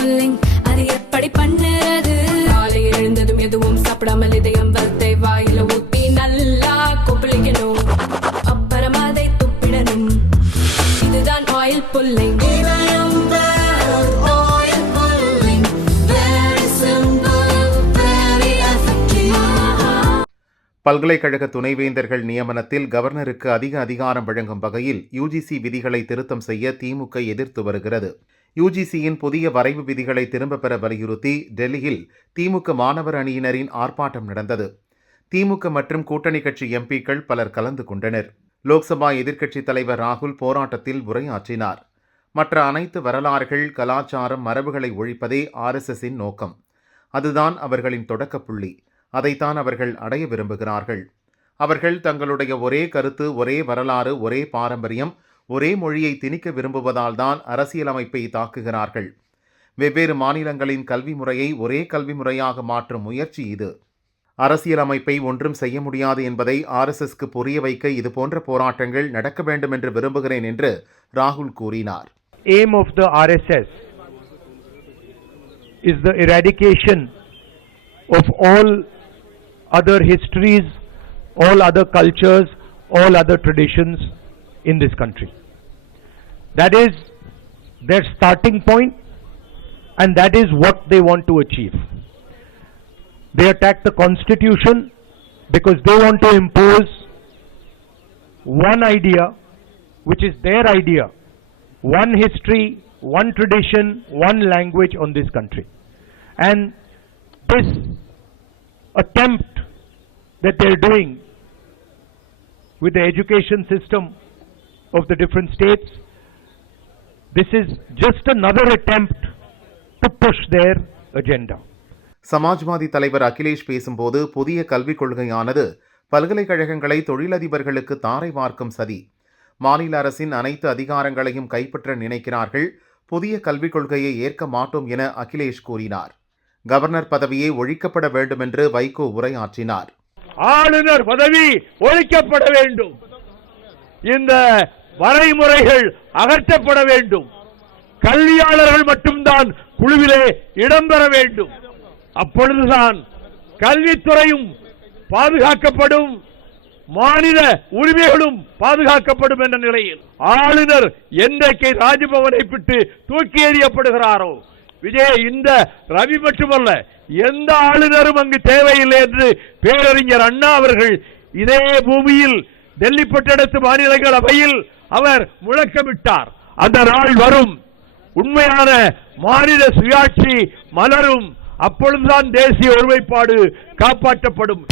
Pulling அது எப்படி பண்ணுறது? காலையில் எழுந்ததும் எதுவும் சாப்பிடாமல் இதயம் வளத்தை வாயில ஊத்தி நல்லா கொப்பளிக்கணும், அப்புறம் அதை துப்பிடணும். இதுதான் ஆயில் புல்லிங். பல்கலைக்கழக துணைவேந்தர்கள் நியமனத்தில் கவர்னருக்கு அதிக அதிகாரம் வழங்கும் வகையில் யுஜிசி விதிகளை திருத்தம் செய்ய திமுக எதிர்த்து வருகிறது. யுஜிசியின் புதிய வரைவு விதிகளை திரும்பப் பெற வலியுறுத்தி டெல்லியில் திமுக மாணவர் அணியினரின் ஆர்ப்பாட்டம் நடந்தது. திமுக மற்றும் கூட்டணி கட்சி எம்பிக்கள் பலர் கலந்து கொண்டனர். லோக்சபா எதிர்க்கட்சித் தலைவர் ராகுல் போராட்டத்தில் உரையாற்றினார். மற்ற அனைத்து வரலாறுகள், கலாச்சாரம், மரபுகளை ஒழிப்பதே RSSஇன் நோக்கம். அதுதான் அவர்களின் தொடக்கப்புள்ளி. அதைத்தான் அவர்கள் அடைய விரும்புகிறார்கள். அவர்கள் தங்களுடைய ஒரே கருத்து, ஒரே வரலாறு, ஒரே பாரம்பரியம், ஒரே மொழியை திணிக்க விரும்புவதால் தான் அரசியலமைப்பை தாக்குகிறார்கள். வெவ்வேறு மாநிலங்களின் கல்வி முறையை ஒரே கல்வி முறையாக மாற்றும் முயற்சி இது. அரசியலமைப்பை ஒன்றும் செய்ய முடியாது என்பதை RSSக்கு புரிய வைக்க இதுபோன்ற போராட்டங்கள் நடக்க வேண்டும் என்று விரும்புகிறேன் என்று ராகுல் கூறினார். Aim of the RSS is the eradication of all other histories, all other cultures, all other traditions in this country. That is their starting point, and that is what they want to achieve. They attack the Constitution because they want to impose one idea, which is their idea, one history, one tradition, one language on this country. And this attempt that they are doing with the education system of the different states, this is just another attempt to push their agenda. Samajwadi தலைவர் அகிலேஷ் பேசும்போது புதிய கல்விக் கொள்கையானது பல்கலைக்கழகங்களை தொழிலதிபர்களுக்கு தாரை வார்க்கும் சதி. மாநில அரசின் அனைத்து அதிகாரங்களையும் கைப்பற்ற நினைக்கிறார்கள். புதிய கல்விக் கொள்கையை ஏற்க மாட்டோம் என அகிலேஷ் கூறினார். கவர்னர் பதவியே ஒழிக்கப்பட வேண்டும் என்று வைகோ உரையாற்றினார். ஆளுநர் பதவி ஒழிக்கப்பட வேண்டும், இந்த வரைமுறைகள் அகற்றப்பட வேண்டும், கல்வியாளர்கள் மட்டும்தான் குழுவிலே இடம்பெற வேண்டும். அப்பொழுதுதான் கல்வித்துறையும் பாதுகாக்கப்படும், மாநில உரிமைகளும் பாதுகாக்கப்படும் என்ற நிலையில் ஆளுநர் என்றைக்கு ராஜ்பவனை விட்டு தூக்கி எறியப்படுகிறாரோ, விஜய் இந்த ரவி மட்டுமல்ல எந்த ஆளுநரும் அங்கு தேவையில்லை என்று பேரறிஞர் அண்ணா அவர்கள் இதே பூமியில் டெல்லி பட்டணத்து மாநிலங்களவையில் அவர் முழக்கமிட்டார். அந்த நாள் வரும், உண்மையான மாநில சுயாட்சி மலரும், அப்பொழுதுதான் தேசிய ஒருமைப்பாடு காப்பாற்றப்படும்.